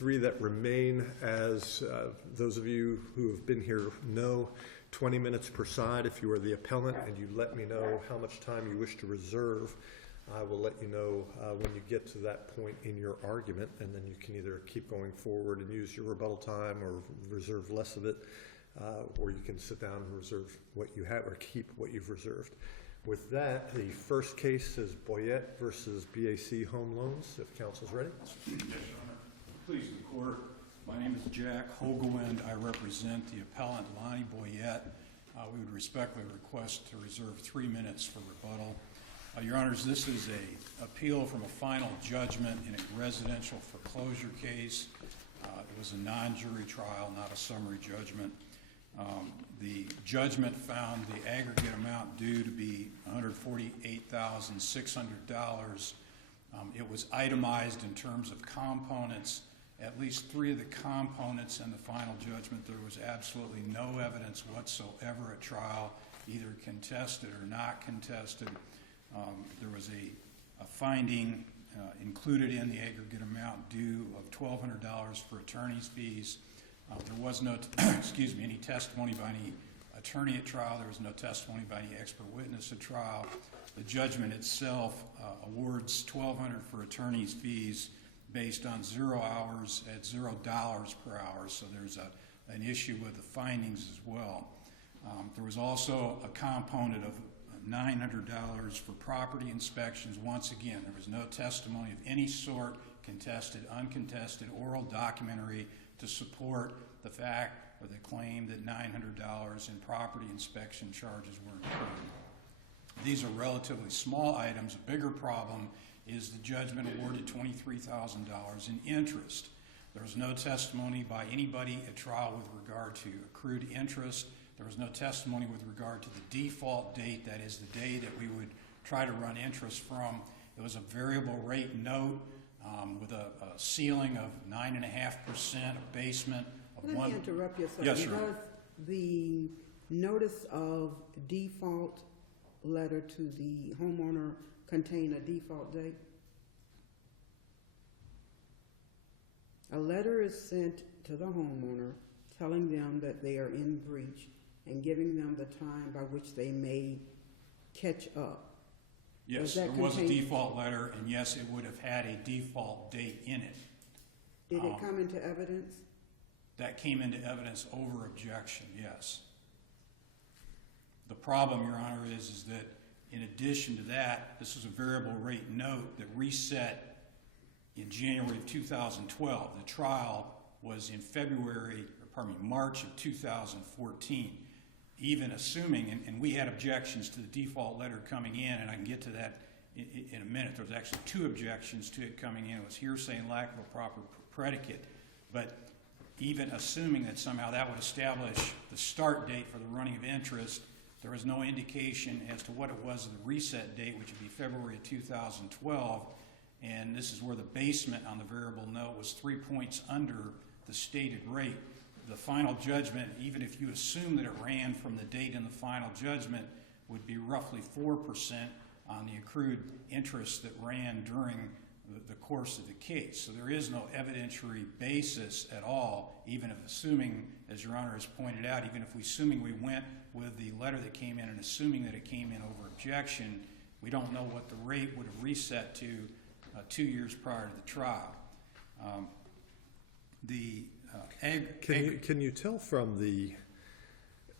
three that remain, as those of you who have been here know, 20 minutes per side. If you are the appellant and you let me know how much time you wish to reserve, I will let you know when you get to that point in your argument, and then you can either keep going forward and use your rebuttal time or reserve less of it, or you can sit down and reserve what you have or keep what you've reserved. With that, the first case is Boyette versus BAC Home Loans. If counsel's ready. Yes, Your Honor. Please, the court. My name is Jack Hogewind. I represent the appellant Lonnie Boyette. We would respectfully request to reserve 3 minutes for rebuttal. Your Honors, this is an appeal from a final judgment in a residential foreclosure case. It was a non-jury trial, not a summary judgment. The judgment found the aggregate amount due to be $148,600. It was itemized in terms of components. At least 3 of the components in the final judgment, there was absolutely no evidence whatsoever at trial, either contested or not contested. There was a finding included in the aggregate amount due of $1,200 for attorney's fees. There was no, any testimony by any attorney at trial. There was no testimony by any expert witness at trial. The judgment itself awards $1,200 for attorney's fees based on 0 hours at $0 per hour. So there's an issue with the findings as well. There was also a component of $900 for property inspections. Once again, there was no testimony of any sort, contested, uncontested, oral, documentary, to support the fact or the claim that $900 in property inspection charges were incurred. These are relatively small items. A bigger problem is the judgment awarded $23,000 in interest. There was no testimony by anybody at trial with regard to accrued interest. There was no testimony with regard to the default date, that is the day that we would try to run interest from. It was a variable rate note with a ceiling of 9.5%, a basement of Let me interrupt you a second. Yes, sir. Does the notice of default letter to the homeowner contain a default date? A letter is sent to the homeowner telling them that they are in breach and giving them the time by which they may catch up. Yes, there was a default letter, and yes, it would have had a default date in it. Did it come into evidence? That came into evidence over objection, yes. The problem, Your Honor, is that in addition to that, this is a variable rate note that reset in January of 2012. The trial was in March of 2014. Even assuming, and we had objections to the default letter coming in, and I can get to that in a minute. There was actually 2 objections to it coming in. It was hearsay and lack of a proper predicate. But even assuming that somehow that would establish the start date for the running of interest, there was no indication as to what it was of the reset date, which would be February of 2012. And this is where the basement on the variable note was 3 points under the stated rate. The final judgment, even if you assume that it ran from the date in the final judgment, would be roughly 4% on the accrued interest that ran during the course of the case. So there is no evidentiary basis at all, even if assuming, as Your Honor has pointed out, even if assuming we went with the letter that came in and assuming that it came in over objection, we don't know what the rate would have reset to 2 years prior to the trial. Can you tell from the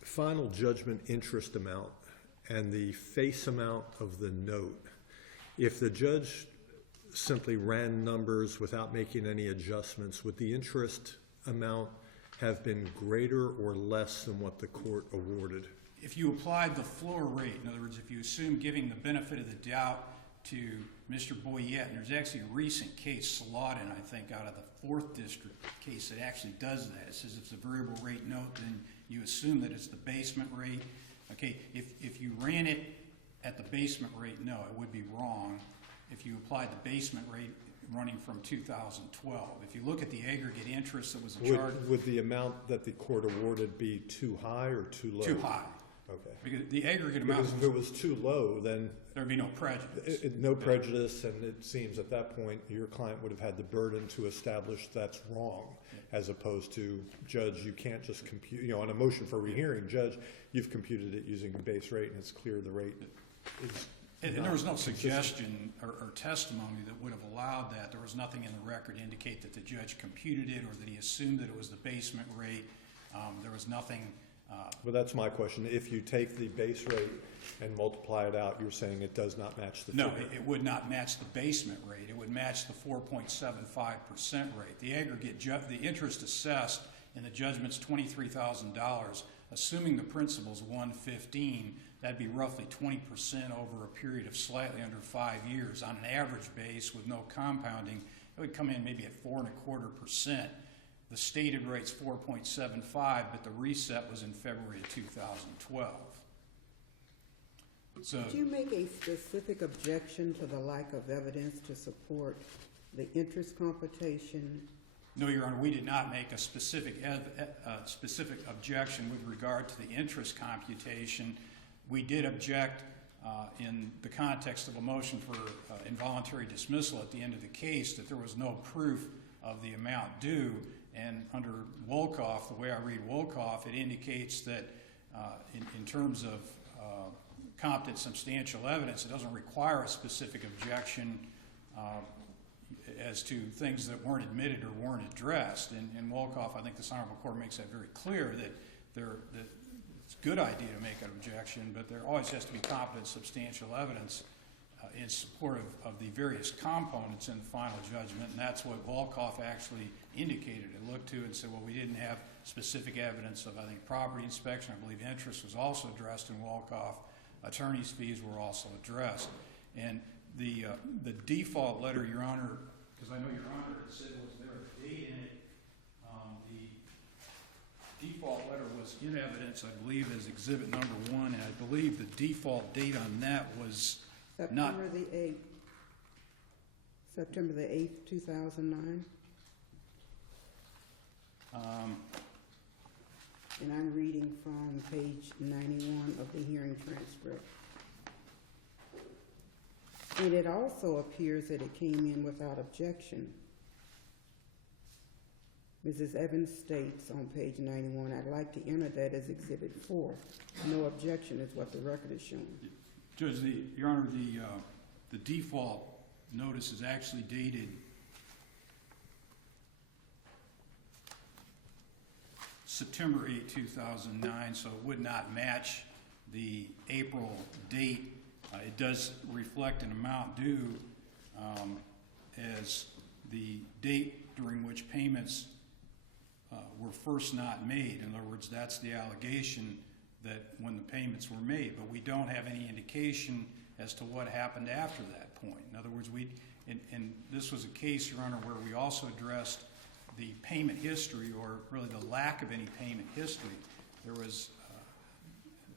final judgment interest amount and the face amount of the note, if the judge simply ran numbers without making any adjustments, would the interest amount have been greater or less than what the court awarded? If you applied the floor rate, in other words, if you assume giving the benefit of the doubt to Mr. Boyette, and there's actually a recent case, Slaughton, I think, out of the 4th District case that actually does that. It says it's a variable rate note, then you assume that it's the basement rate. Okay, if you ran it at the basement rate, no, it would be wrong. If you applied the basement rate running from 2012. If you look at the aggregate interest that was charged... Would the amount that the court awarded be too high or too low? Too high. Okay. Because the aggregate amount, Because if it was too low, then there'd be no prejudice. no prejudice, and it seems at that point your client would have had the burden to establish that's wrong, as opposed to, Judge, you can't just compute, you know, on a motion for rehearing, Judge, you've computed it using the base rate, and it's clear the rate is. And there was no suggestion or testimony that would have allowed that. There was nothing in the record to indicate that the judge computed it or that he assumed that it was the basement rate. There was nothing. But that's my question. If you take the base rate and multiply it out, you're saying it does not match the No, figure? it would not match the basement rate. It would match the 4.75% rate. The aggregate, the interest assessed in the judgment's $23,000, assuming the principal's $115,000, that'd be roughly 20% over a period of slightly under 5 years. On an average base with no compounding, it would come in maybe at 4.25%. The stated rate's 4.75, but the reset was in February of 2012. So, Did you make a specific objection to the lack of evidence to support the interest computation? no, Your Honor, we did not make a specific objection with regard to the interest computation. We did object in the context of a motion for involuntary dismissal at the end of the case that there was no proof of the amount due. And under Wolkoff, the way I read Wolkoff, it indicates that in terms of competent substantial evidence, it doesn't require a specific objection as to things that weren't admitted or weren't addressed. In Wolkoff, I think this Honorable Court makes that very clear, that it's a good idea to make an objection, but there always has to be competent substantial evidence in support of the various components in the final judgment, and that's what Wolkoff actually indicated. It looked to and said, well, we didn't have specific evidence of, I think, property inspection. I believe interest was also addressed in Wolkoff. Attorney's fees were also addressed. And the default letter, Your Honor, because I know Your Honor had said was there a date in it, the default letter was in evidence, I believe, as exhibit number 1, and I believe the default date on that was September the 8th. September the 8th, 2009. And I'm reading from page 91 of the hearing transcript. And it also appears that it came in without objection. Mrs. Evans states on page 91, I'd like to enter that as Exhibit 4. No objection is what the record is showing. Judge, Your Honor, the default notice is actually dated September 8, 2009, so it would not match the April date. It does reflect an amount due as the date during which payments were first not made. In other words, that's the allegation that when the payments were made, but we don't have any indication as to what happened after that point. In other words, and this was a case, Your Honor, where we also addressed the payment history, or really the lack of any payment history. There was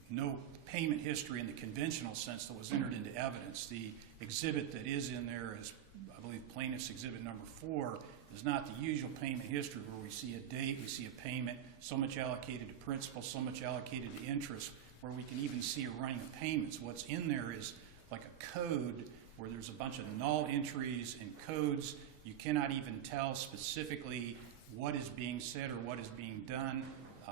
no payment history in the conventional sense that was entered into evidence. The exhibit that is in there is, I believe, plaintiff's exhibit number 4, is not the usual payment history where we see a date, we see a payment, so much allocated to principal, so much allocated to interest, where we can even see a running of payments. What's in there is like a code where there's a bunch of null entries and codes. You cannot even tell specifically what is being said or what is being done.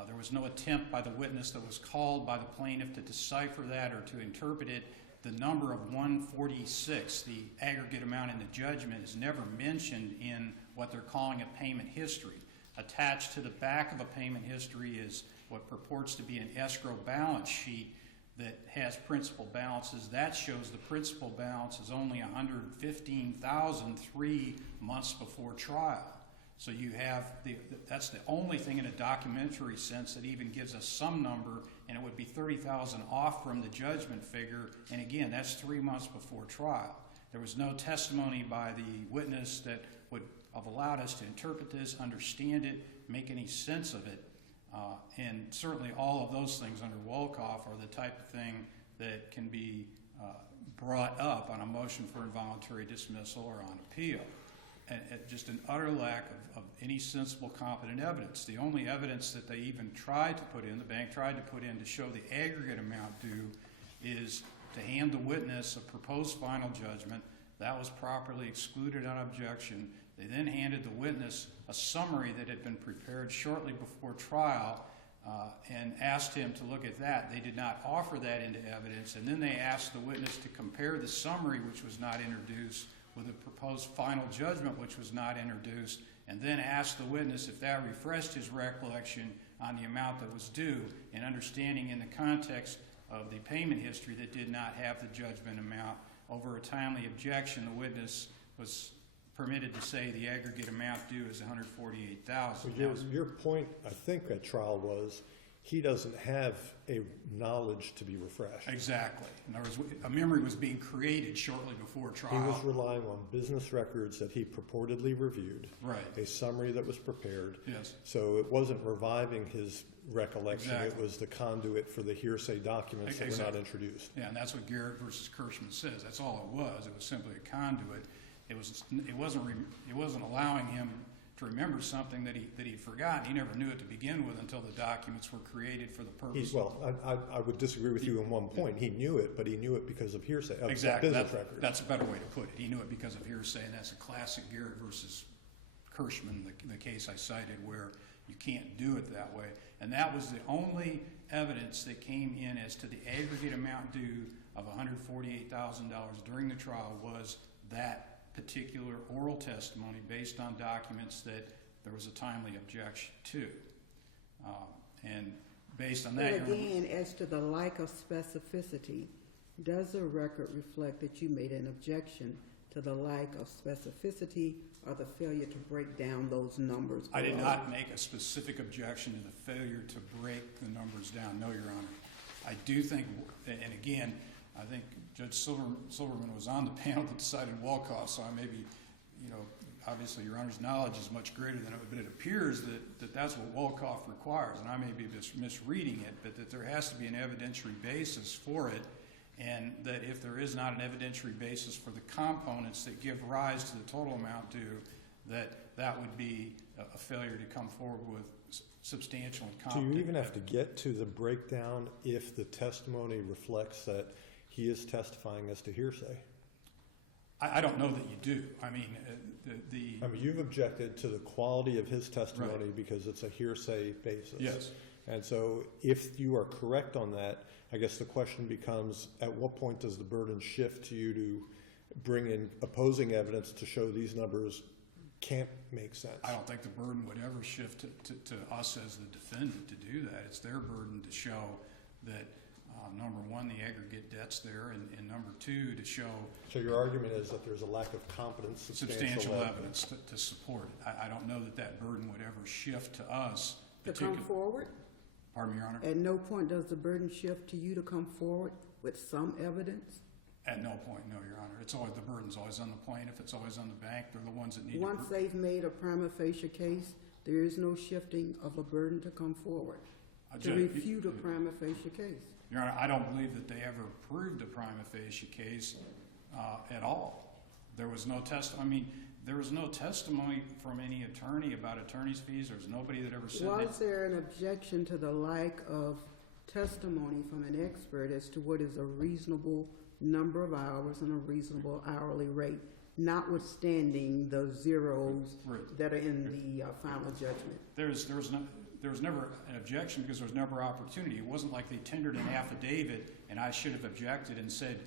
There was no attempt by the witness that was called by the plaintiff to decipher that or to interpret it. The number of 146, the aggregate amount in the judgment, is never mentioned in what they're calling a payment history. Attached to the back of a payment history is what purports to be an escrow balance sheet that has principal balances. That shows the principal balance is only $115,000 3 months before trial. So you have, that's the only thing in a documentary sense that even gives us some number, and it would be $30,000 off from the judgment figure, and again, that's 3 months before trial. There was no testimony by the witness that would have allowed us to interpret this, understand it, make any sense of it. And certainly all of those things under Wolkoff are the type of thing that can be brought up on a motion for involuntary dismissal or on appeal. just an utter lack of any sensible, competent evidence. The only evidence that they even tried to put in, the bank tried to put in to show the aggregate amount due, is to hand the witness a proposed final judgment. That was properly excluded on objection. They then handed the witness a summary that had been prepared shortly before trial and asked him to look at that. They did not offer that into evidence, and then they asked the witness to compare the summary, which was not introduced, with a proposed final judgment, which was not introduced, and then asked the witness if that refreshed his recollection on the amount that was due, and understanding in the context of the payment history that did not have the judgment amount. Over a timely objection, the witness was permitted to say the aggregate amount due is $148,000. So your point, I think, at trial was he doesn't have a knowledge to be refreshed. Exactly. In other words, a memory was being created shortly before trial. He was relying on business records that he purportedly reviewed. Right. A summary that was prepared. Yes. So it wasn't reviving his recollection. Exactly. It was the conduit for the hearsay documents that were not introduced. Yeah, and that's what Garrett versus Kirschman says. That's all it was. It was simply a conduit. It wasn't allowing him to remember something that he'd forgotten. He never knew it to begin with until the documents were created for the purpose. I would disagree with you in one point. He knew it, but he knew it because of hearsay. Exactly. Business records. That's a better way to put it. He knew it because of hearsay, and that's a classic Garrett versus Kirschman, the case I cited, where you can't do it that way. And that was the only evidence that came in as to the aggregate amount due of $148,000 during the trial was that particular oral testimony based on documents that there was a timely objection to. And based on that... But again, as to the lack of specificity, does the record reflect that you made an objection to the lack of specificity or the failure to break down those numbers below? I did not make a specific objection to the failure to break the numbers down, no, Your Honor. I do think, and again, I think Judge Silverman was on the panel that decided Walkoff, so I may be, obviously Your Honor's knowledge is much greater than it, but it appears that that's what Walkoff requires, and I may be misreading it, but that there has to be an evidentiary basis for it, and that if there is not an evidentiary basis for the components that give rise to the total amount due, that would be a failure to come forward with substantial and competent. Do you even have to get to the breakdown if the testimony reflects that he is testifying as to hearsay? I don't know that you do. I mean, you've objected to the quality of his testimony Right. because it's a hearsay basis. Yes. And so if you are correct on that, I guess the question becomes, at what point does the burden shift to you to bring in opposing evidence to show these numbers can't make sense? I don't think the burden would ever shift to us as the defendant to do that. It's their burden to show that, number one, the aggregate debt's there, and number two, to show... So your argument is that there's a lack of competence, substantial evidence to support it. I don't know that burden would ever shift to us. To come forward? Pardon me, Your Honor? At no point does the burden shift to you to come forward with some evidence? At no point, no, Your Honor. It's always, the burden's always on the plaintiff. It's always on the bank. They're the ones that need Once they've made a prima facie case, there is no shifting of a burden to come forward to refute a prima facie case. Your Honor, I don't believe that they ever proved a prima facie case at all. There was no there was no testimony from any attorney about attorney's fees. There was nobody that ever said that. Was there an objection to the lack of testimony from an expert as to what is a reasonable number of hours and a reasonable hourly rate, notwithstanding those zeros that are in the final judgment? There was never an objection because there was never opportunity. It wasn't like they tendered an affidavit and I should have objected and said,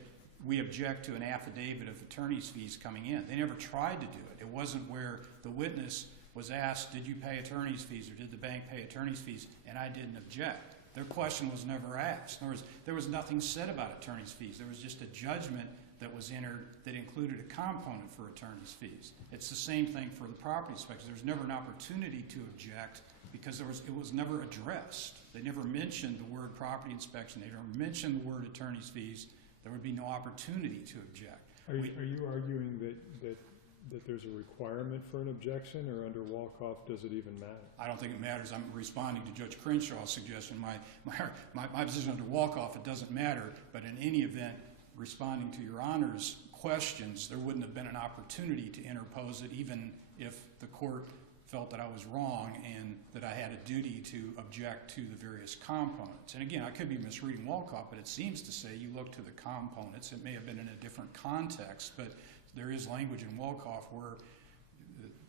we object to an affidavit of attorney's fees coming in. They never tried to do it. It wasn't where the witness was asked, did you pay attorney's fees or did the bank pay attorney's fees? And I didn't object. Their question was never asked. There was nothing said about attorney's fees. There was just a judgment that was entered that included a component for attorney's fees. It's the same thing for the property inspection. There's never an opportunity to object because it was never addressed. They never mentioned the word property inspection. They never mentioned the word attorney's fees. There would be no opportunity to object. Are you arguing that there's a requirement for an objection, or under Walkoff does it even matter? I don't think it matters. I'm responding to Judge Crenshaw's suggestion. My position under Walkoff, it doesn't matter, but in any event, responding to Your Honor's questions, there wouldn't have been an opportunity to interpose it, even if the court felt that I was wrong and that I had a duty to object to the various components. And again, I could be misreading Wolkoff, but it seems to say you look to the components. It may have been in a different context, but there is language in Wolkoff where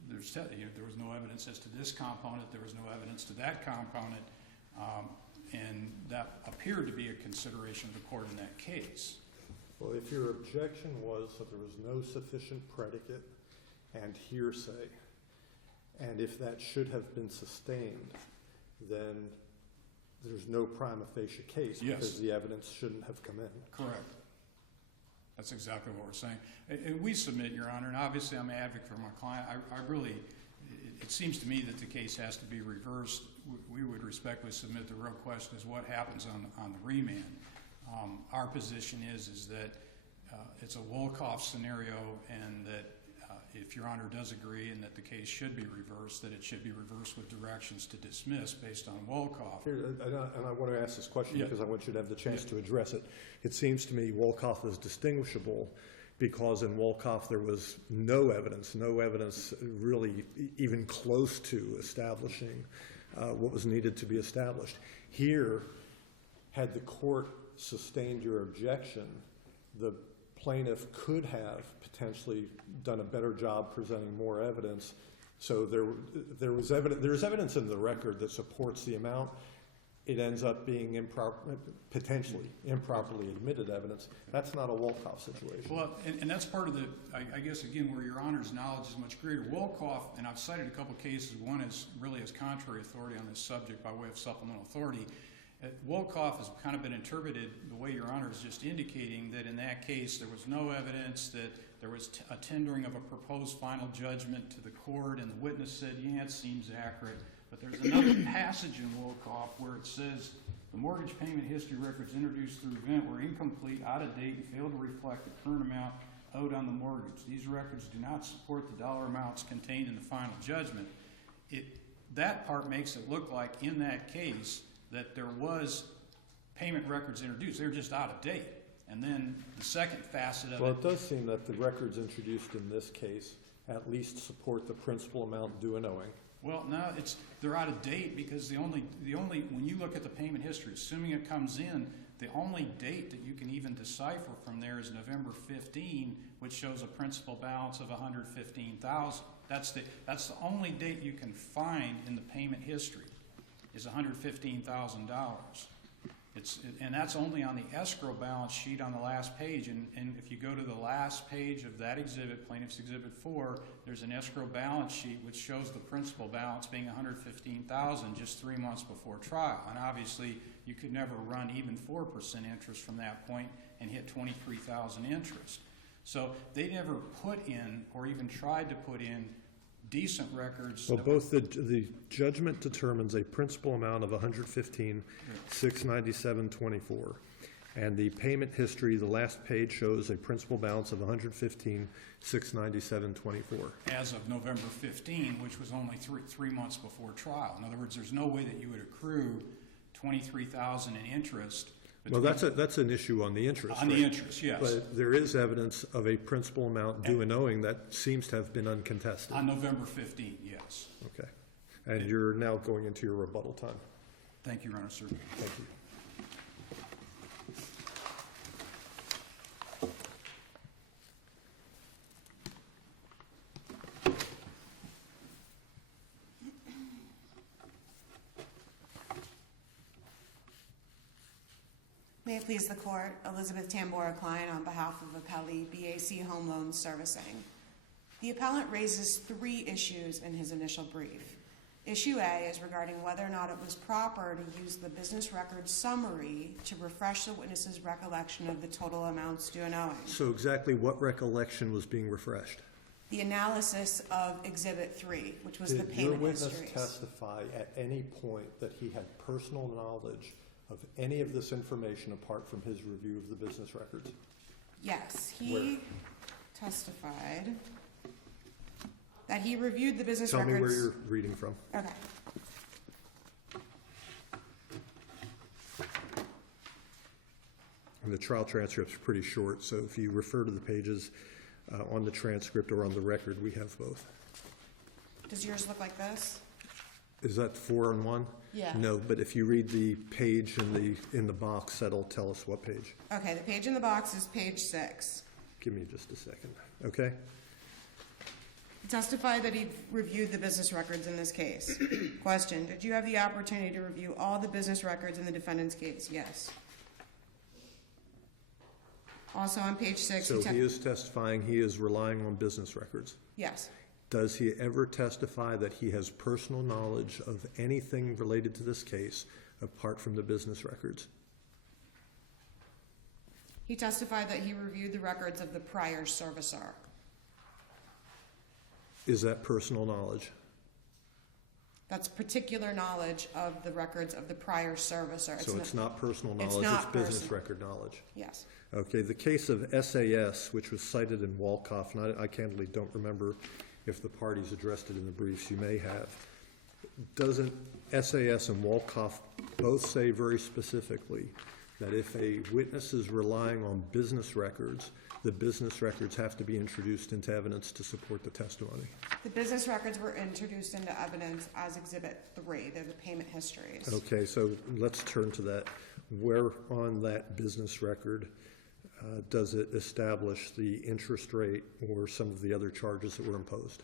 there was no evidence as to this component, there was no evidence to that component, and that appeared to be a consideration of the court in that case. Well, if your objection was that there was no sufficient predicate and hearsay, and if that should have been sustained, then there's no prima facie case because the evidence shouldn't have come in. Correct. That's exactly what we're saying. And we submit, Your Honor, and obviously I'm an advocate for my client. I really, it seems to me that the case has to be reversed. We would respectfully submit the real question is what happens on the remand. Our position is that it's a Wolkoff scenario, and that if Your Honor does agree and that the case should be reversed, that it should be reversed with directions to dismiss based on Wolkoff. Here, and I want to ask this question because I want you to have the chance to address it. It seems to me Wolkoff is distinguishable because in Wolkoff there was no evidence really even close to establishing what was needed to be established. Here, had the court sustained your objection, the plaintiff could have potentially done a better job presenting more evidence. So there's evidence in the record that supports the amount. It ends up being potentially improperly admitted evidence. That's not a Wolkoff situation. Well, and that's part of the, I guess, again, where Your Honor's knowledge is much greater. Wolkoff, and I've cited a couple cases, one is really as contrary authority on this subject by way of supplemental authority. Wolkoff has kind of been interpreted the way Your Honor is just indicating, that in that case there was no evidence, that there was a tendering of a proposed final judgment to the court, and the witness said, yeah, it seems accurate. But there's another passage in Wolkoff where it says the mortgage payment history records introduced through event were incomplete, out of date, and failed to reflect the current amount owed on the mortgage. These records do not support the dollar amounts contained in the final judgment. That part makes it look like in that case that there was payment records introduced. They were just out of date. And then the second facet of Well, it does seem that the records introduced in this case at least support the principal amount due and owing. Well, no, they're out of date because the only when you look at the payment history, assuming it comes in, the only date that you can even decipher from there is November 15, which shows a principal balance of $115,000. That's the only date you can find in the payment history is $115,000. And that's only on the escrow balance sheet on the last page. And if you go to the last page of that exhibit, Plaintiff's Exhibit 4, there's an escrow balance sheet which shows the principal balance being $115,000 just 3 months before trial. And obviously, you could never run even 4% interest from that point and hit $23,000 interest. So they never put in or even tried to put in decent records. Well, both the judgment determines a principal amount of $115,697.24, and the payment history, the last page shows a principal balance of $115,697.24. As of November 15, which was only three months before trial. In other words, there's no way that you would accrue $23,000 in interest. Well, that's an issue on the interest. On the interest, yes. But there is evidence of a principal amount due and owing that seems to have been uncontested. On November 15, yes. Okay. And you're now going into your rebuttal time. Thank you, Your Honor, sir. Thank you. May it please the Court, Elizabeth Tambora, client on behalf of Appellee BAC Home Loan Servicing. The appellant raises 3 issues in his initial brief. Issue A is regarding whether or not it was proper to use the business record summary to refresh the witness's recollection of the total amounts due and owing. So exactly what recollection was being refreshed? The analysis of Exhibit 3, which was the payment histories. Did your witness testify at any point that he had personal knowledge of any of this information apart from his review of the business records? Yes, he testified that he reviewed the business records. Tell me where you're reading from. Okay. And the trial transcript's pretty short, so if you refer to the pages on the transcript or on the record, we have both. Does yours look like this? Is that 4 and 1? Yeah. No, but if you read the page in the box, that'll tell us what page. Okay, the page in the box is page 6. Give me just a second, okay? He testified that he reviewed the business records in this case. Question, did you have the opportunity to review all the business records in the defendant's case? Yes. Also on page 6. So he is testifying he is relying on business records. Yes. Does he ever testify that he has personal knowledge of anything related to this case apart from the business records? He testified that he reviewed the records of the prior servicer. Is that personal knowledge? That's particular knowledge of the records of the prior servicer. So it's not personal it's knowledge, it's not business personal. record knowledge. Yes. Okay, the case of SAS, which was cited in Walkoff, and I candidly don't remember if the parties addressed it in the briefs, you may have. Doesn't SAS and Walkoff both say very specifically that if a witness is relying on business records, the business records have to be introduced into evidence to support the testimony? The business records were introduced into evidence as Exhibit 3. They're the payment histories. Okay, so let's turn to that. Where on that business record does it establish the interest rate or some of the other charges that were imposed?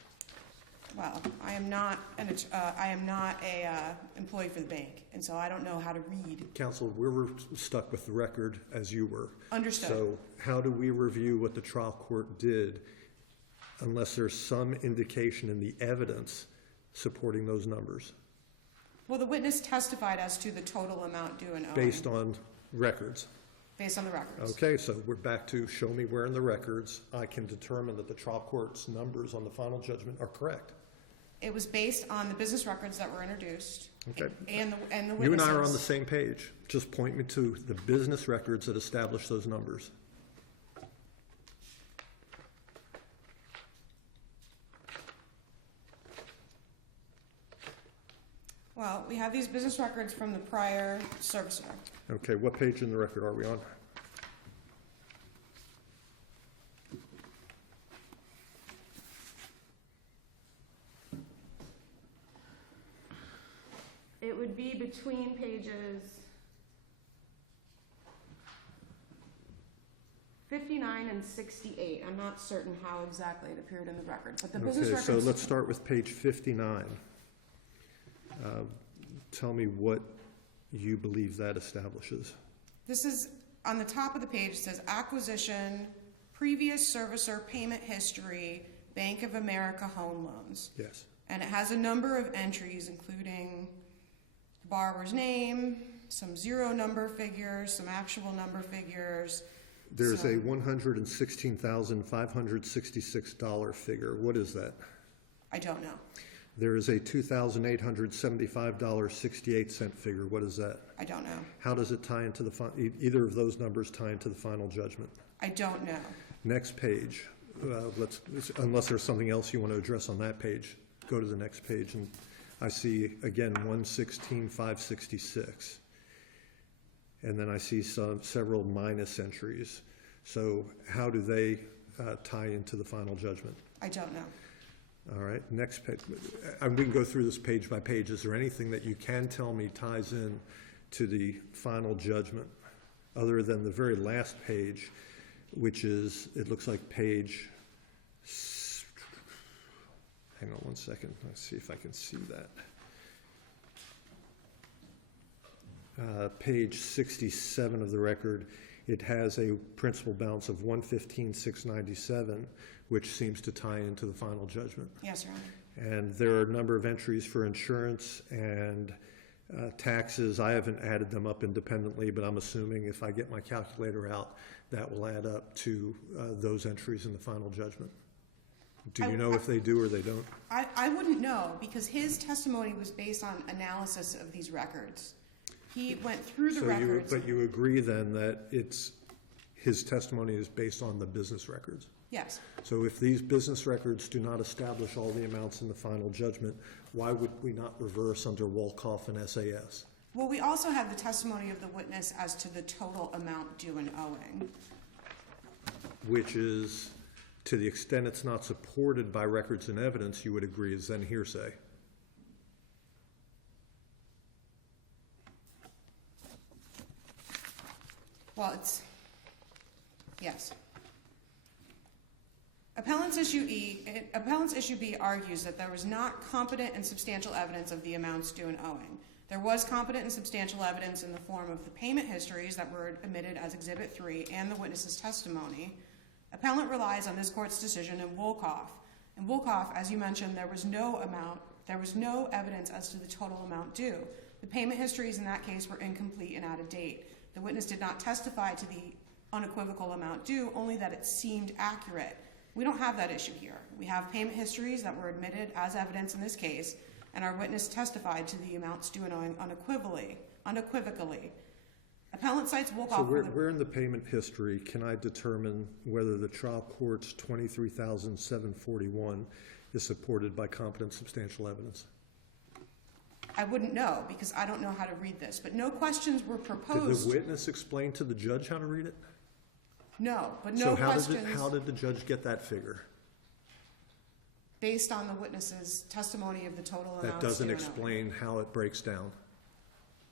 Well, I am not a employee for the bank, and so I don't know how to read. Counsel, we were stuck with the record as you were. Understood. So how do we review what the trial court did unless there's some indication in the evidence supporting those numbers? Well, the witness testified as to the total amount due and owing. Based on records. Based on the records. Okay, so we're back to show me where in the records I can determine that the trial court's numbers on the final judgment are correct. It was based on the business records that were introduced. Okay. And the witnesses. You and I are on the same page. Just point me to the business records that establish those numbers. Well, we have these business records from the prior servicer. Okay, what page in the record are we on? It would be between pages 59 and 68. I'm not certain how exactly it appeared in the record, but the business Okay, records. so let's start with page 59. Tell me what you believe that establishes. This is on the top of the page. It says acquisition, previous servicer payment history, Bank of America home loans. Yes. And it has a number of entries, including the borrower's name, some zero number figures, some actual number figures. There's a $116,566 figure. What is that? I don't know. There is a $2,875.68 figure. What is that? I don't know. How does it tie into either of those numbers tie into the final judgment? I don't know. Next page. Unless there's something else you want to address on that page, go to the next page, and I see again 116,566, and then I see several minus entries. So how do they tie into the final judgment? I don't know. All right, next page. We can go through this page by page. Is there anything that you can tell me ties in to the final judgment, other than the very last page, which is, it looks like page, hang on one second, let's see if I can see that. Page 67 of the record, it has a principal balance of $115,697, which seems to tie into the final judgment. Yes, Your Honor. And there are a number of entries for insurance and taxes. I haven't added them up independently, but I'm assuming if I get my calculator out, that will add up to those entries in the final judgment. Do you know if they do or they don't? I wouldn't know, because his testimony was based on analysis of these records. He went through the records. But you agree then that his testimony is based on the business records? Yes. So if these business records do not establish all the amounts in the final judgment, why would we not reverse under Walkoff and SAS? Well, we also have the testimony of the witness as to the total amount due and owing. Which is, to the extent it's not supported by records and evidence, you would agree is then hearsay. Well, yes. Appellant's issue B argues that there was not competent and substantial evidence of the amounts due and owing. There was competent and substantial evidence in the form of the payment histories that were admitted as Exhibit 3 and the witness's testimony. Appellant relies on this court's decision in Wolkoff. In Wolkoff, as you mentioned, there was no evidence as to the total amount due. The payment histories in that case were incomplete and out of date. The witness did not testify to the unequivocal amount due, only that it seemed accurate. We don't have that issue here. We have payment histories that were admitted as evidence in this case, and our witness testified to the amounts due and owing unequivocally. Appellant cites Wolkoff. So where in the payment history can I determine whether the trial court's $23,741 is supported by competent substantial evidence? I wouldn't know because I don't know how to read this, but no questions were proposed. Did the witness explain to the judge how to read it? No, but no questions. So how did the judge get that figure? Based on the witness's testimony of the total amounts. That doesn't due and owing. explain how it breaks down.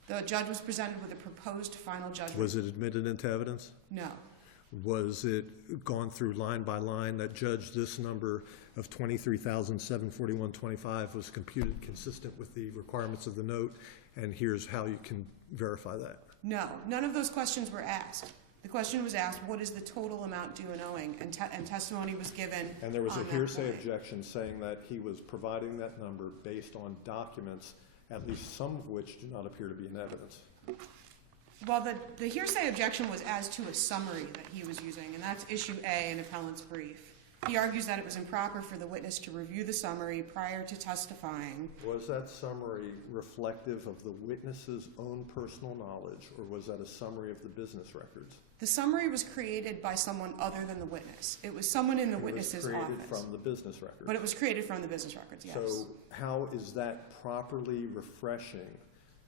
The judge was presented with a proposed final judgment. Was it admitted into evidence? No. Was it gone through line by line that judge, this number of $23,741.25 was computed consistent with the requirements of the note, and here's how you can verify that? No, none of those questions were asked. The question was asked, what is the total amount due and owing? And testimony was given. And there was a on that hearsay point. objection saying that he was providing that number based on documents, at least some of which do not appear to be in evidence. Well, the hearsay objection was as to a summary that he was using, and that's issue A in appellant's brief. He argues that it was improper for the witness to review the summary prior to testifying. Was that summary reflective of the witness's own personal knowledge, or was that a summary of the business records? The summary was created by someone other than the witness. It was someone in the witness's office. It was created from the business records. But it was created from the business records, yes. So how is that properly refreshing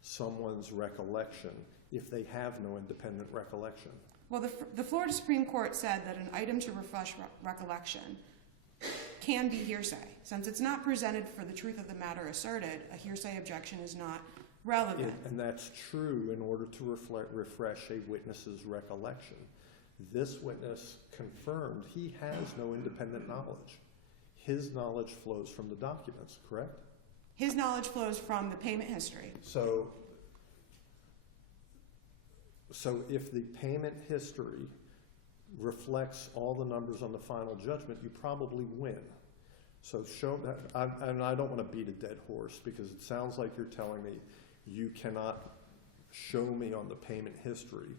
someone's recollection if they have no independent recollection? Well, the Florida Supreme Court said that an item to refresh recollection can be hearsay. Since it's not presented for the truth of the matter asserted, a hearsay objection is not relevant. And that's true in order to refresh a witness's recollection. This witness confirmed he has no independent knowledge. His knowledge flows from the documents, correct? His knowledge flows from the payment history. So if the payment history reflects all the numbers on the final judgment, you probably win. So show that, and I don't want to beat a dead horse because it sounds like you're telling me you cannot show me on the payment history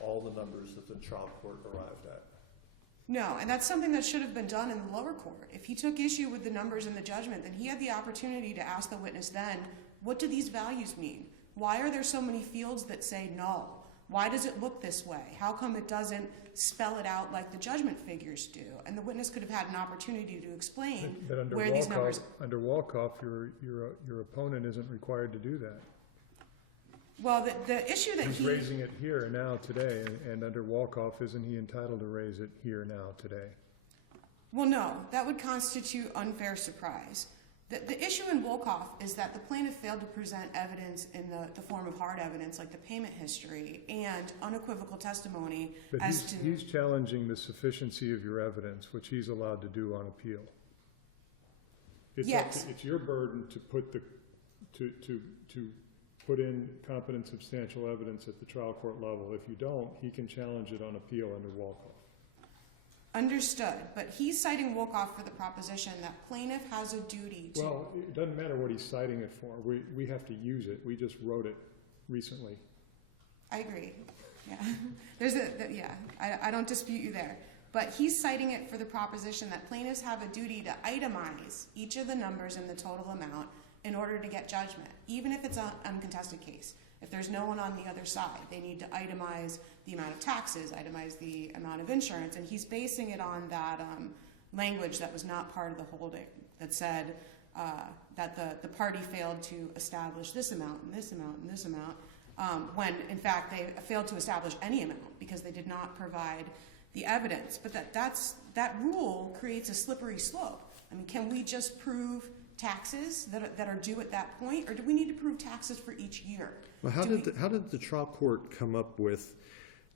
all the numbers that the trial court arrived at. No, and that's something that should have been done in the lower court. If he took issue with the numbers in the judgment, then he had the opportunity to ask the witness then, what do these values mean? Why are there so many fields that say null? Why does it look this way? How come it doesn't spell it out like the judgment figures do? And the witness could have had an opportunity to explain where these numbers... Under Wolkoff, your opponent isn't required to do that. Well, the issue that He's raising it here now today, and under Wolkoff, isn't he entitled to raise it here now today? Well, no, that would constitute unfair surprise. The issue in Wolkoff is that the plaintiff failed to present evidence in the form of hard evidence, like the payment history, and unequivocal testimony But he's challenging the sufficiency of your evidence, which he's allowed to do on appeal. Yes. It's your burden to put in competent substantial evidence at the trial court level. If you don't, he can challenge it on appeal under Wolkoff. Understood, but he's citing Wolkoff for the proposition that plaintiff has a duty to... Well, it doesn't matter what he's citing it for. We have to use it. We just wrote it recently. I agree. Yeah. I don't dispute you there. But he's citing it for the proposition that plaintiffs have a duty to itemize each of the numbers in the total amount in order to get judgment, even if it's an uncontested case. If there's no one on the other side, they need to itemize the amount of taxes, itemize the amount of insurance, and he's basing it on that language that was not part of the holding that said that the party failed to establish this amount and this amount and this amount. when in fact they failed to establish any amount because they did not provide the evidence. But that rule creates a slippery slope. I mean, can we just prove taxes that are due at that point, or do we need to prove taxes for each year? Well, how did the trial court come up with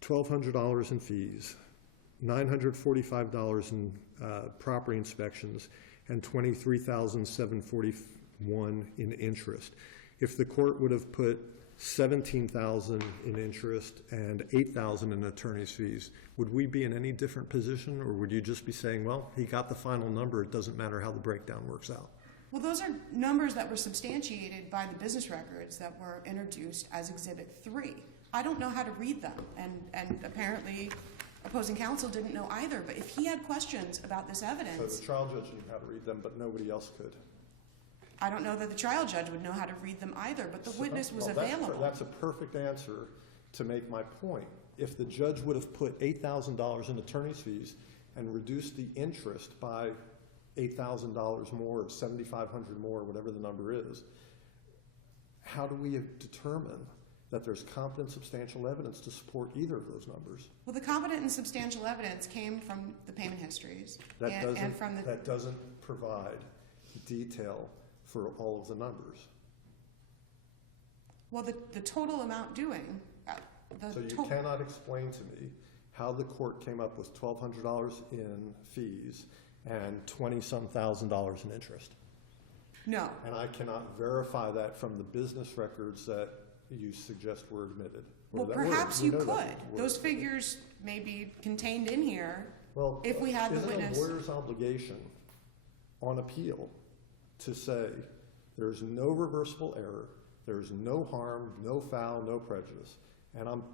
$1,200 in fees, $945 in property inspections, and $23,741 in interest? If the court would have put $17,000 in interest and $8,000 in attorney's fees, would we be in any different position, or would you just be saying, well, he got the final number, it doesn't matter how the breakdown works out? Well, those are numbers that were substantiated by the business records that were introduced as Exhibit 3. I don't know how to read them, and apparently opposing counsel didn't know either. But if he had questions about this So evidence, the trial judge knew how to read them, but nobody else could. I don't know that the trial judge would know how to read them either, but the witness was available. That's a perfect answer to make my point. If the judge would have put $8,000 in attorney's fees and reduced the interest by $8,000 more, or $7,500 more, whatever the number is, how do we determine that there's competent substantial evidence to support either of those numbers? Well, the competent and substantial evidence came from the payment histories That doesn't provide detail for all of the numbers. Well, the total amount doing. So you cannot explain to me how the court came up with $1,200 in fees and $20-some thousand in interest. No. And I cannot verify that from the business records that you suggest were admitted. Well, perhaps you could. Those figures may be contained in here if we had the witness. Isn't a lawyer's obligation on appeal to say there's no reversible error, there's no harm, no foul, no prejudice, and I'm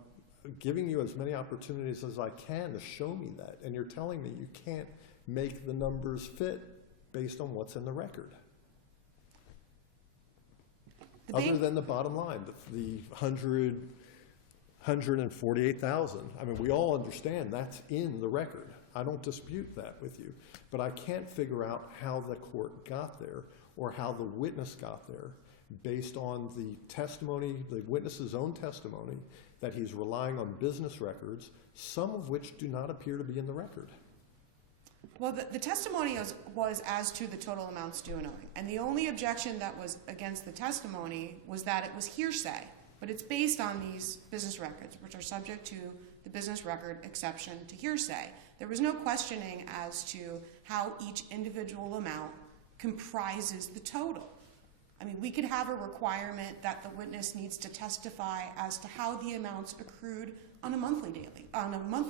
giving you as many opportunities as I can to show me that, and you're telling me you can't make the numbers fit based on what's in the record? Other than the bottom line, the 148,000. I mean, we all understand that's in the record. I don't dispute that with you. But I can't figure out how the court got there or how the witness got there based on the testimony, the witness's own testimony, that he's relying on business records, some of which do not appear to be in the record. Well, the testimony was as to the total amounts due and owing. And the only objection that was against the testimony was that it was hearsay. But it's based on these business records, which are subject to the business record exception to hearsay. There was no questioning as to how each individual amount comprises the total. I mean, we could have a requirement that the witness needs to testify as to how the amounts accrued on a monthly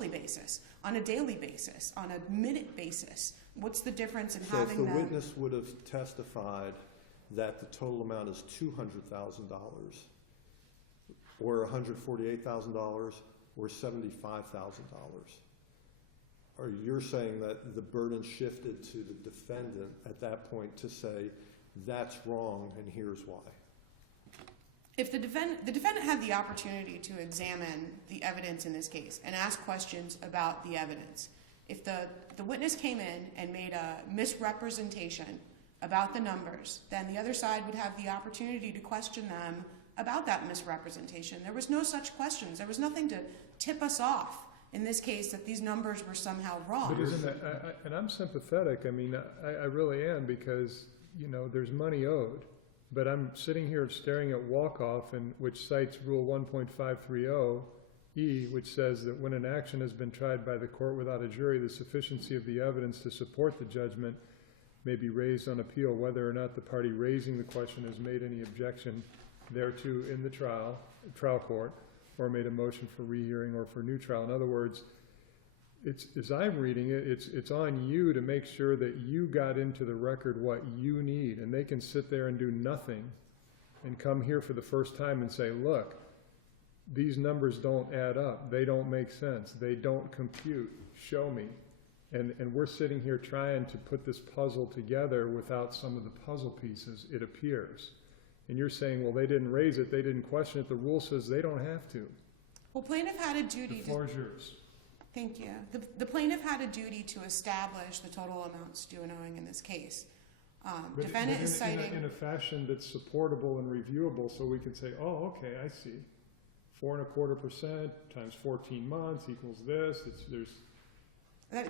basis, on a daily basis, on a minute basis. What's the difference in having that? So if the witness would have testified that the total amount is $200,000 or $148,000 or $75,000, or you're saying that the burden shifted to the defendant at that point to say, that's wrong and here's why? If the defendant had the opportunity to examine the evidence in this case and ask questions about the evidence, if the witness came in and made a misrepresentation about the numbers, then the other side would have the opportunity to question them about that misrepresentation. There was no such questions. There was nothing to tip us off in this case that these numbers were somehow wrong. But isn't that, and I'm sympathetic, I mean, I really am, because, you know, there's money owed. But I'm sitting here staring at walk-off, which cites Rule 1.530E, which says that when an action has been tried by the court without a jury, the sufficiency of the evidence to support the judgment may be raised on appeal, whether or not the party raising the question has made any objection thereto in the trial court, or made a motion for rehearing or for new trial. In other words, as I'm reading it, it's on you to make sure that you got into the record what you need, and they can sit there and do nothing and come here for the first time and say, look, these numbers don't add up, they don't make sense, they don't compute, show me. And we're sitting here trying to put this puzzle together without some of the puzzle pieces, it appears. And you're saying, well, they didn't raise it, they didn't question it, the rule says they don't have to. Well, plaintiff had a duty The floor is yours. Thank you. The plaintiff had a duty to establish the total amounts due and owing in this case. Defendant is citing... In a fashion that's supportable and reviewable, so we can say, oh, okay, I see. 4.25% times 14 months equals this.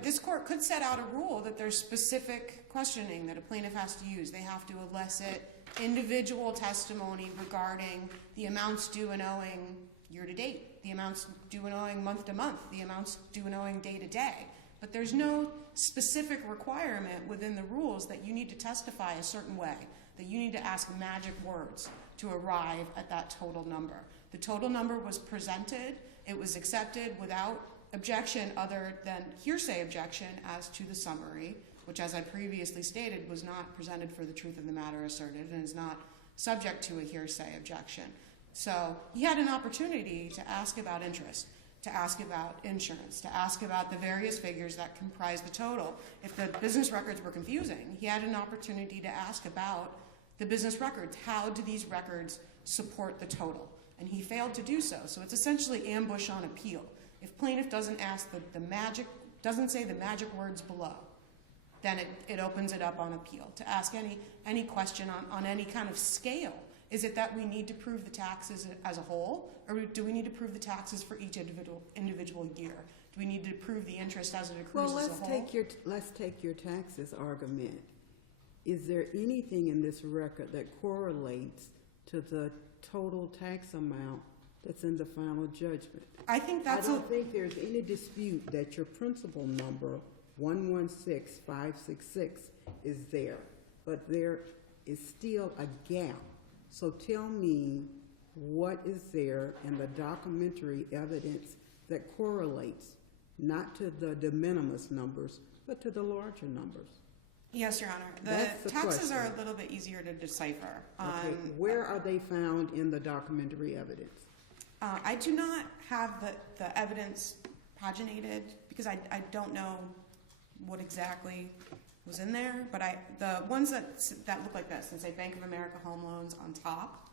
This court could set out a rule that there's specific questioning that a plaintiff has to use. They have to elicit individual testimony regarding the amounts due and owing year to date, the amounts due and owing month to month, the amounts due and owing day to day. But there's no specific requirement within the rules that you need to testify a certain way, that you need to ask magic words to arrive at that total number. The total number was presented. It was accepted without objection other than hearsay objection as to the summary, which, as I previously stated, was not presented for the truth of the matter asserted and is not subject to a hearsay objection. So he had an opportunity to ask about interest, to ask about insurance, to ask about the various figures that comprise the total. If the business records were confusing, he had an opportunity to ask about the business records. How do these records support the total? And he failed to do so. So it's essentially ambush on appeal. If plaintiff doesn't ask doesn't say the magic words below, then it opens it up on appeal to ask any question on any kind of scale. Is it that we need to prove the taxes as a whole, or do we need to prove the taxes for each individual year? Do we need to prove the interest as it accrues as a whole? Let's take your taxes argument. Is there anything in this record that correlates to the total tax amount that's in the final judgment? I think I don't think there's any dispute that your principal number, 116,566, is there, but there is still a gap. So tell me what is there in the documentary evidence that correlates not to the de minimis numbers, but to the larger numbers. Yes, Your Honor. That's The the taxes question. are a little bit easier to decipher. Okay. Where are they found in the documentary evidence? I do not have the evidence paginated because I don't know what exactly was in there, but the ones that look like this and say Bank of America Home Loans on top,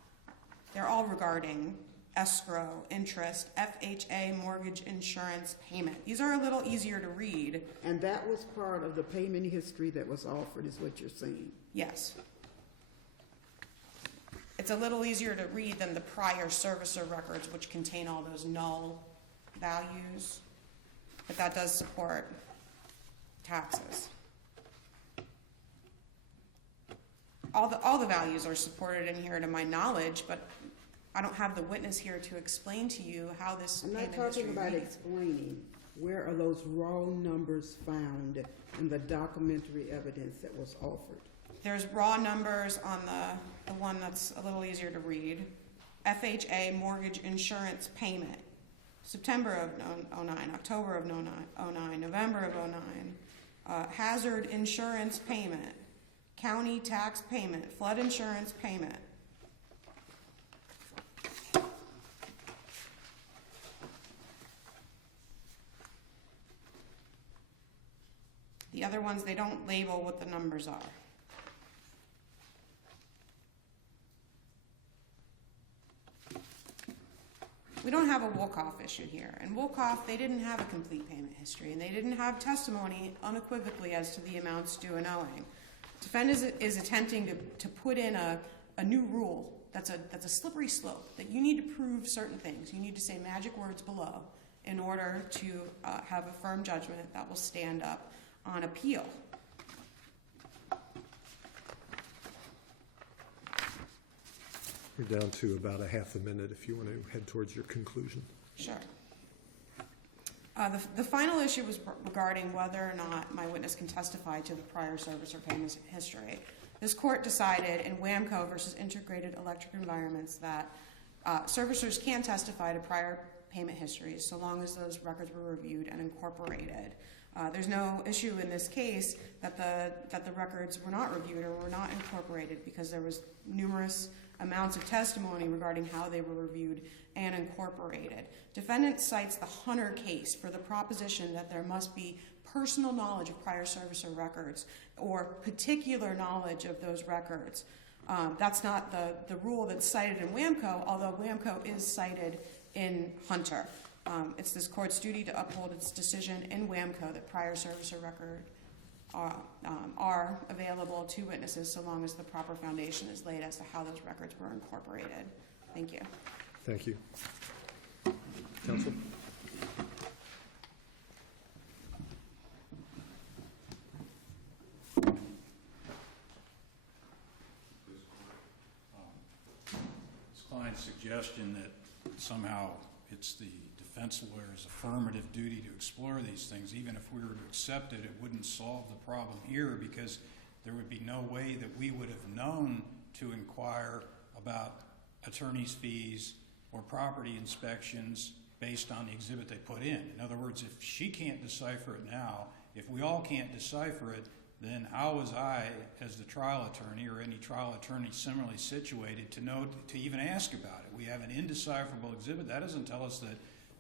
they're all regarding escrow, interest, FHA, mortgage insurance, payment. These are a little easier to read. And that was part of the payment history that was offered, is what you're saying? Yes. It's a little easier to read than the prior servicer records, which contain all those null values, but that does support taxes. All the values are supported in here to my knowledge, but I don't have the witness here to explain to you how this I'm payment not history talking about reads. explaining. Where are those raw numbers found in the documentary evidence that was offered? There's raw numbers on the one that's a little easier to read. FHA mortgage insurance payment. September of 09, October of 09, November of 09. Hazard insurance payment. County tax payment. Flood insurance payment. The other ones, they don't label what the numbers are. We don't have a Wolkoff issue here. And Wolkoff, they didn't have a complete payment history, and they didn't have testimony unequivocally as to the amounts due and owing. Defendant is attempting to put in a new rule that's a slippery slope, that you need to prove certain things. You need to say magic words below in order to have a firm judgment that will stand up on appeal. We're down to about a half a minute if you want to head towards your conclusion. Sure. The final issue was regarding whether or not my witness can testify to the prior service or payment history. This court decided in WAMCO versus Integrated Electric Environments that servicers can testify to prior payment histories so long as those records were reviewed and incorporated. There's no issue in this case that the records were not reviewed or were not incorporated because there was numerous amounts of testimony regarding how they were reviewed and incorporated. Defendant cites the Hunter case for the proposition that there must be personal knowledge of prior servicer records or particular knowledge of those records. That's not the rule that's cited in WAMCO, although WAMCO is cited in Hunter. It's this court's duty to uphold its decision in WAMCO that prior servicer records are available to witnesses so long as the proper foundation is laid as to how those records were incorporated. Thank you. Thank you. Counsel? This client's suggestion that somehow it's the defense lawyer's affirmative duty to explore these things, even if we were to accept it, it wouldn't solve the problem here because there would be no way that we would have known to inquire about attorney's fees or property inspections based on the exhibit they put in. In other words, if she can't decipher it now, if we all can't decipher it, then how was I, as the trial attorney or any trial attorney similarly situated, to know to even ask about it? We have an indecipherable exhibit. That doesn't tell us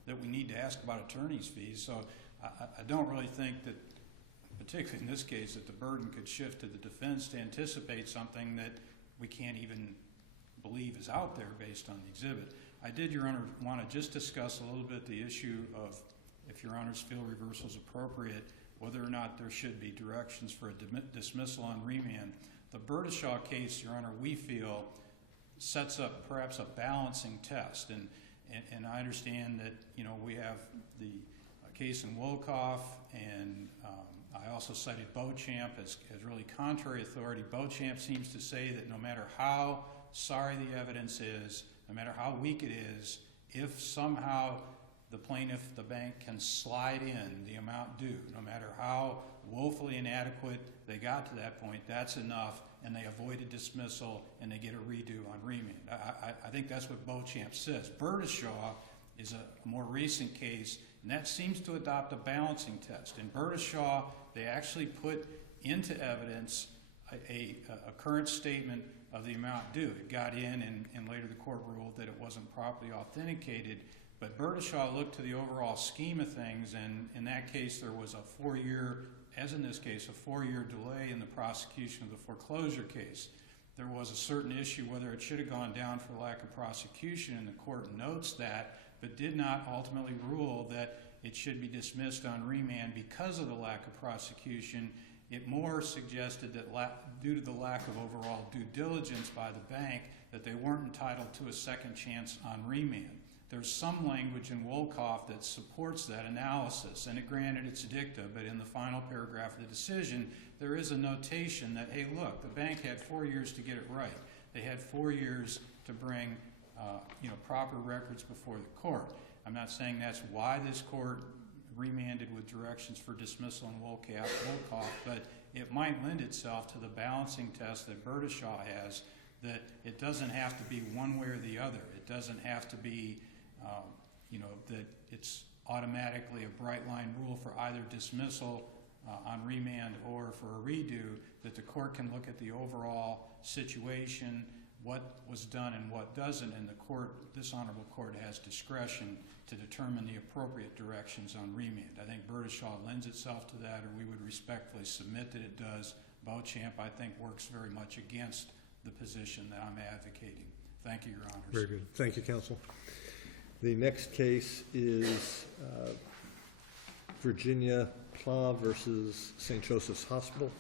that we need to ask about attorney's fees. So I don't really think that, particularly in this case, that the burden could shift to the defense to anticipate something that we can't even believe is out there based on the exhibit. I did, Your Honor, want to just discuss a little bit the issue of, if Your Honors feel reversal is appropriate, whether or not there should be directions for a dismissal on remand. The Burdishaw case, Your Honor, we feel sets up perhaps a balancing test. And I understand that, you know, we have the case in Wolkoff, and I also cited Beauchamp as really contrary authority. Beauchamp seems to say that no matter how sorry the evidence is, no matter how weak it is, if somehow the plaintiff, the bank, can slide in the amount due, no matter how woefully inadequate they got to that point, that's enough, and they avoid a dismissal and they get a redo on remand. I think that's what Beauchamp says. Burdishaw is a more recent case, and that seems to adopt a balancing test. In Burdishaw, they actually put into evidence a current statement of the amount due. It got in, and later the court ruled that it wasn't properly authenticated. But Burdishaw looked to the overall scheme of things, and in that case there was a 4-year, as in this case, a 4-year delay in the prosecution of the foreclosure case. There was a certain issue whether it should have gone down for lack of prosecution, and the court notes that, but did not ultimately rule that it should be dismissed on remand because of the lack of prosecution. It more suggested that due to the lack of overall due diligence by the bank, that they weren't entitled to a second chance on remand. There's some language in Wolkoff that supports that analysis, and granted it's dicta, but in the final paragraph of the decision, there is a notation that, hey, look, the bank had 4 years to get it right. They had 4 years to bring proper records before the court. I'm not saying that's why this court remanded with directions for dismissal in Wolkoff, but it might lend itself to the balancing test that Burdishaw has, that it doesn't have to be one way or the other. It doesn't have to be that it's automatically a bright line rule for either dismissal on remand or for a redo, that the court can look at the overall situation, what was done and what doesn't, and the court, this honorable court, has discretion to determine the appropriate directions on remand. I think Burdishaw lends itself to that, or we would respectfully submit that it does. Beauchamp, I think, works very much against the position that I'm advocating. Thank you, Your Honors. Very good. Thank you, counsel. The next case is Virginia Pla versus St. Joseph's Hospital.